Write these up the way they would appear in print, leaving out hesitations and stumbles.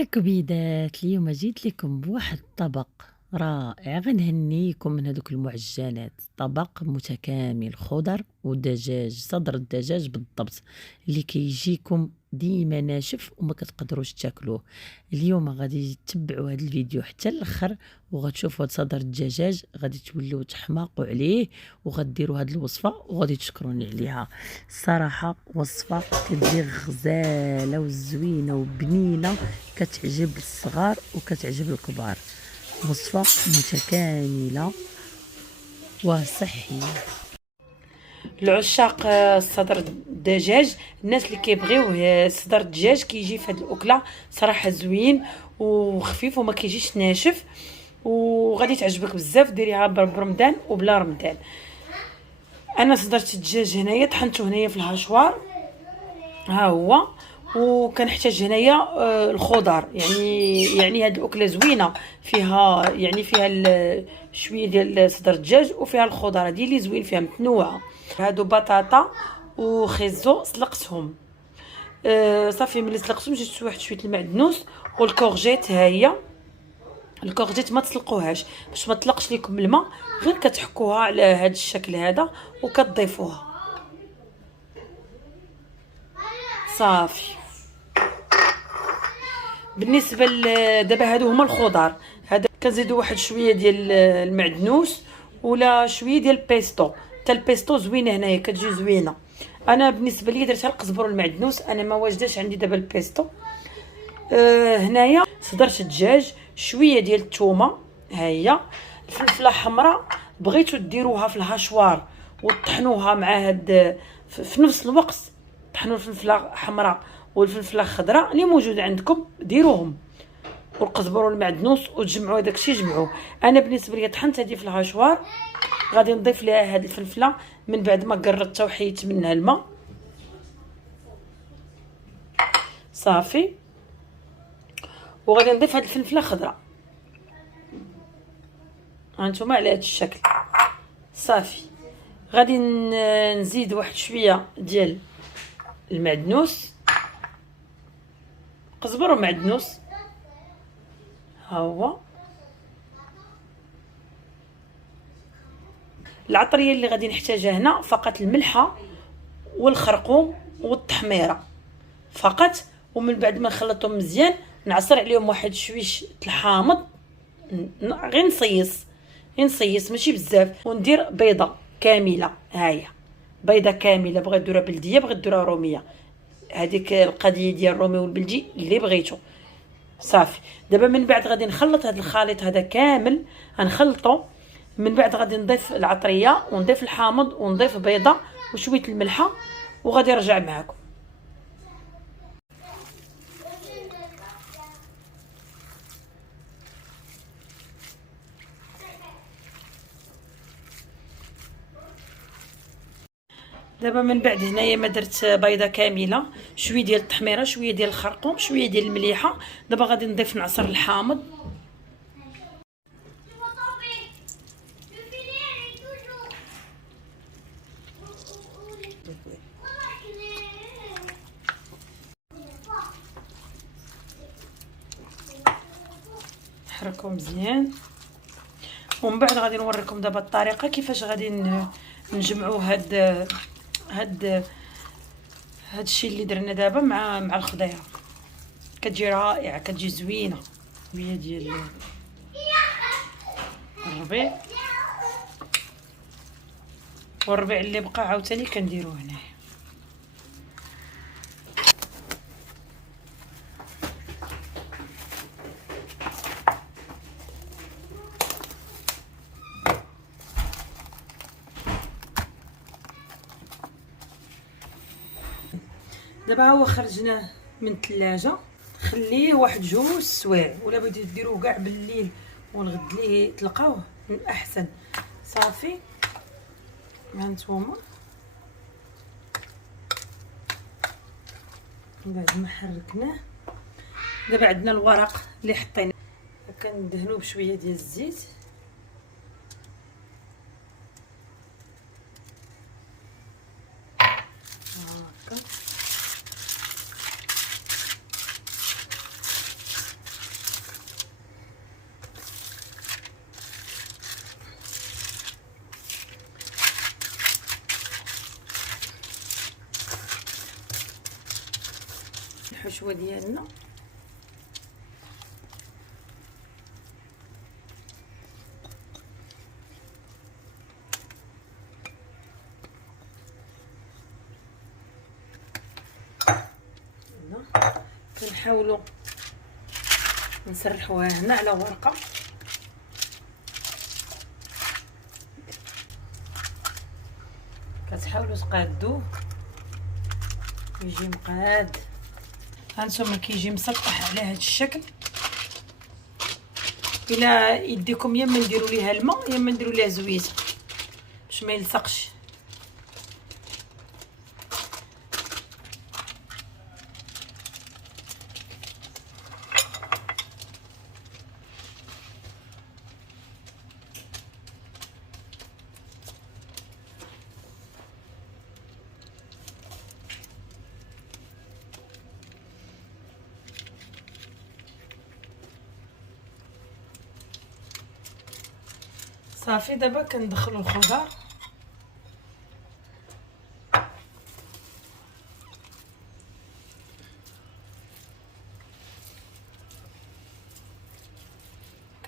الكبيدات اليوم جيت لكم بواحد الطبق رائع غنهنيكم من هذوك المعجنات. طبق متكامل، خضر ودجاج، صدر الدجاج بالضبط اللي كيجيكم ديما ناشف وما كتقدروش تاكلوه. اليوم غادي تتبعوا هذا الفيديو حتى الاخر وغتشوفوا هاد صدر الدجاج، غادي تولوا تحماقوا عليه وغديروا هاد الوصفه وغادي تشكروني عليها. الصراحه وصفه كتجي غزاله وزوينه وبنينه، كتعجب الصغار وكتعجب الكبار. وصفة متكاملة وصحية. العشاق صدر الدجاج، الناس اللي كيبغيوه صدر الدجاج كيجي في هذه الاكله صراحه زوين وخفيف وما كيجيش ناشف، وغادي تعجبك بزاف. ديريها برمضان وبلا رمضان. انا صدرت الدجاج هنايا طحنته هنايا في الهاشوار، ها هو. وكنحتاج هنايا الخضر، يعني هاد الاكله زوينه فيها، يعني فيها شويه ديال صدر الدجاج وفيها الخضر، هادي اللي زوين فيها متنوعه. هادو بطاطا وخيزو سلقتهم. صافي ملي سلقتهم جبت واحد شويه المعدنوس والكورجيت. ها هي الكورجيت ما تسلقوهاش باش ما تطلقش لكم الماء، غير كتحكوها على هذا الشكل هذا وكتضيفوها صافي. بالنسبه دابا هادو هما الخضر. هذا كنزيدوا واحد شويه ديال المعدنوس ولا شويه ديال البيستو. حتى البيستو زوينه هنايا كتجي زوينه. انا بالنسبه لي درتها القزبر والمعدنوس، انا ما واجداش عندي دابا البيستو. هنايا صدرت الدجاج، شويه ديال الثومه، ها هي الفلفله حمراء. بغيتو ديروها في الهاشوار وطحنوها مع هاد في نفس الوقت، طحنوا الفلفله حمراء والفلفله خضراء اللي موجوده عندكم ديروهم، والقزبر والمعدنوس وتجمعوا هذاك الشيء جمعوه. انا بالنسبه لي طحنت هذه في الهاشوار، غادي نضيف ليها هذه الفلفله من بعد ما قرطتها وحيدت منها الماء صافي. وغادي نضيف هذه الفلفله خضراء، هانتوما على هذا الشكل صافي. غادي نزيد واحد شويه ديال المعدنوس، قزبر ومعدنوس، ها هو. العطريه اللي غادي نحتاجها هنا فقط الملحه والخرقوم والتحميره فقط. ومن بعد ما نخلطهم مزيان نعصر عليهم واحد شويش الحامض، غير نصيص ماشي بزاف. وندير بيضه كامله، هاهي بيضه كامله، بغيت ديروها بلديه بغيت ديروها روميه، هذيك القضيه ديال الرومي والبلدي اللي بغيتو صافي. دابا من بعد غادي نخلط هذا الخليط هذا كامل، غنخلطو. من بعد غادي نضيف العطريه ونضيف الحامض ونضيف بيضه وشويه الملحه وغادي نرجع معكم. دابا من بعد هنايا ما درت بيضه كامله، شويه ديال التحميره، شويه ديال الخرقوم، شويه ديال المليحه. دابا غادي نضيف نعصر الحامض، نحركو مزيان. ومن بعد غادي نوريكم دابا الطريقه كيفاش غادي نجمعوا هاد الشيء اللي درنا دابا مع الخضيره. كتجي رائعه، كتجي زوينه. شويه ديال الربيع، والربيع اللي بقى عاوتاني كنديروه هنايا. دابا هو خرجناه من الثلاجه، خليه واحد 2 سوايع، ولا بغيتو ديروه كاع بالليل والغد ليه تلقاوه من احسن صافي. هانتوما بعد ما حركناه دابا عندنا الورق اللي حطينا، كندهنوه بشويه ديال الزيت هكا. الحشوه ديالنا. كنحاولوا نسرحوها هنا على ورقه كتحاولوا تقادوه يجي مقاد. هانتوما كيجي مسطح على هذا الشكل. الا يديكم يا اما نديروا ليها الماء يا اما نديروا ليها زويته باش ما يلصقش. صافي دابا كندخلوا الخضر.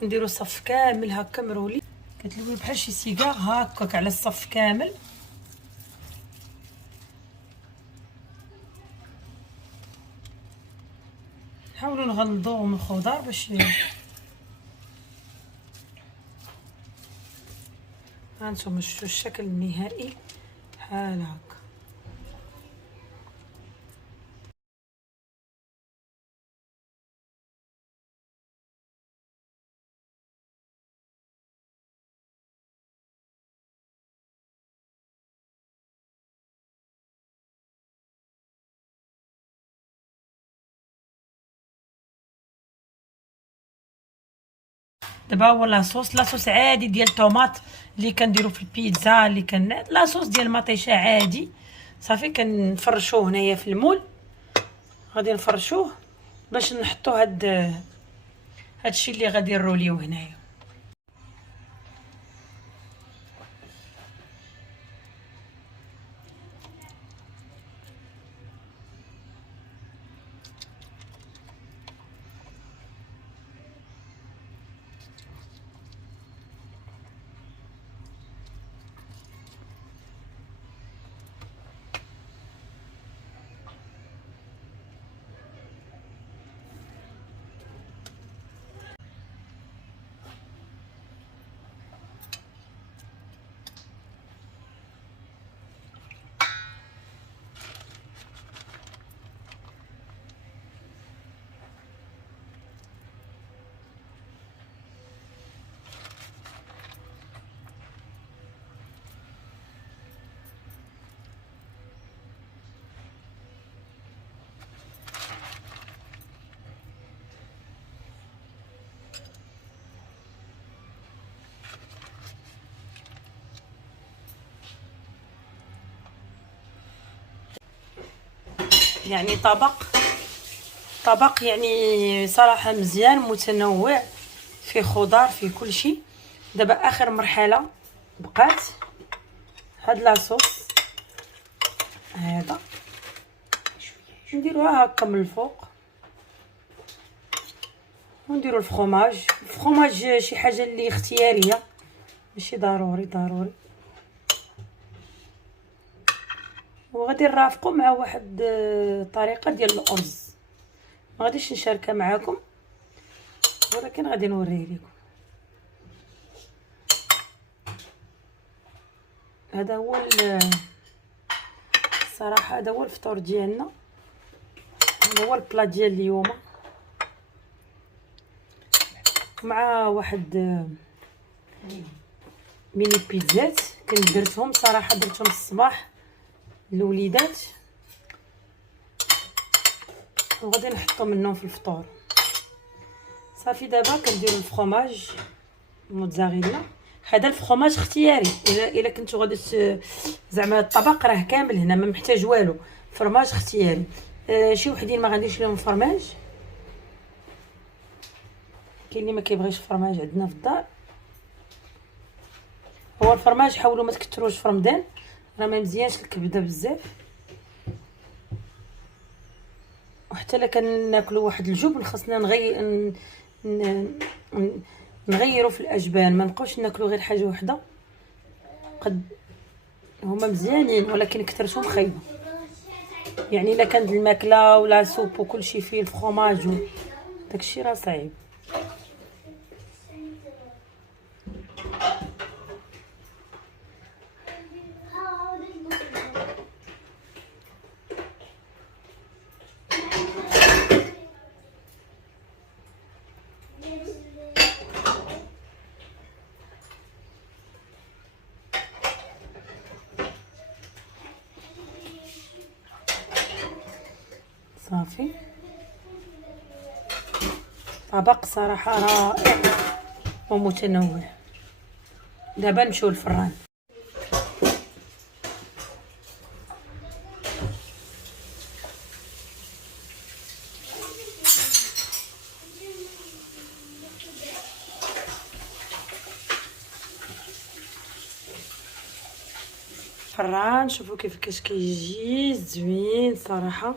كنديروا صف كامل هكا مرولي، كتلوي بحال شي سيجار هكاك على الصف كامل. نحاولوا نغلظوه من الخضر باش هانتوما شفتوا الشكل النهائي بحال هكا. دابا هو لاصوص عادي ديال الطوماط اللي كنديروا في البيتزا، اللي كان لاصوص ديال المطيشه عادي. صافي كنفرشوه هنايا في المول، غادي نفرشوه باش نحطوا هادشي اللي غادي نروليو هنايا. يعني طبق يعني صراحه مزيان متنوع، فيه خضار فيه كل شيء. دابا اخر مرحله بقات هاد لاصوص هذا نديروها هكا من الفوق، ونديروا الفرomage شي حاجه اللي اختياريه ماشي ضروري وغادي نرافقوا مع واحد الطريقه ديال الارز ما غاديش نشاركها معكم، ولكن غادي نوريه لكم. هذا هو الصراحه هذا هو الفطور ديالنا، هذا هو البلا ديال اليوم مع واحد ميني بيتزات كنت درتهم صراحه، درتهم الصباح الوليدات وغادي نحطو منهم في الفطور. صافي دابا كنديروا الفرomage موتزاريلا. هذا الفرomage اختياري، الا كنتو غادي زعما الطبق راه كامل هنا ما محتاج والو، فرماج اختياري. شي وحدين ما غاديش لهم فرماج، كاين اللي ما كيبغيش الفرماج عندنا في الدار. هو الفرماج حاولوا ما تكثروش في رمضان، راه ما مزيانش الكبده بزاف. وحتى الا كان ناكلوا واحد الجبن خاصنا نغيروا في الاجبان، ما نبقاوش ناكلوا غير حاجه واحده. قد هما مزيانين ولكن كثرتهم خايبه، يعني الا كانت الماكله ولا سوب وكل شيء فيه الفرomاج داكشي راه صعيب. صافي، طبق صراحه رائع ومتنوع. دابا نمشيو للفران. فران شوفوا كيفاش كيجي زوين صراحه.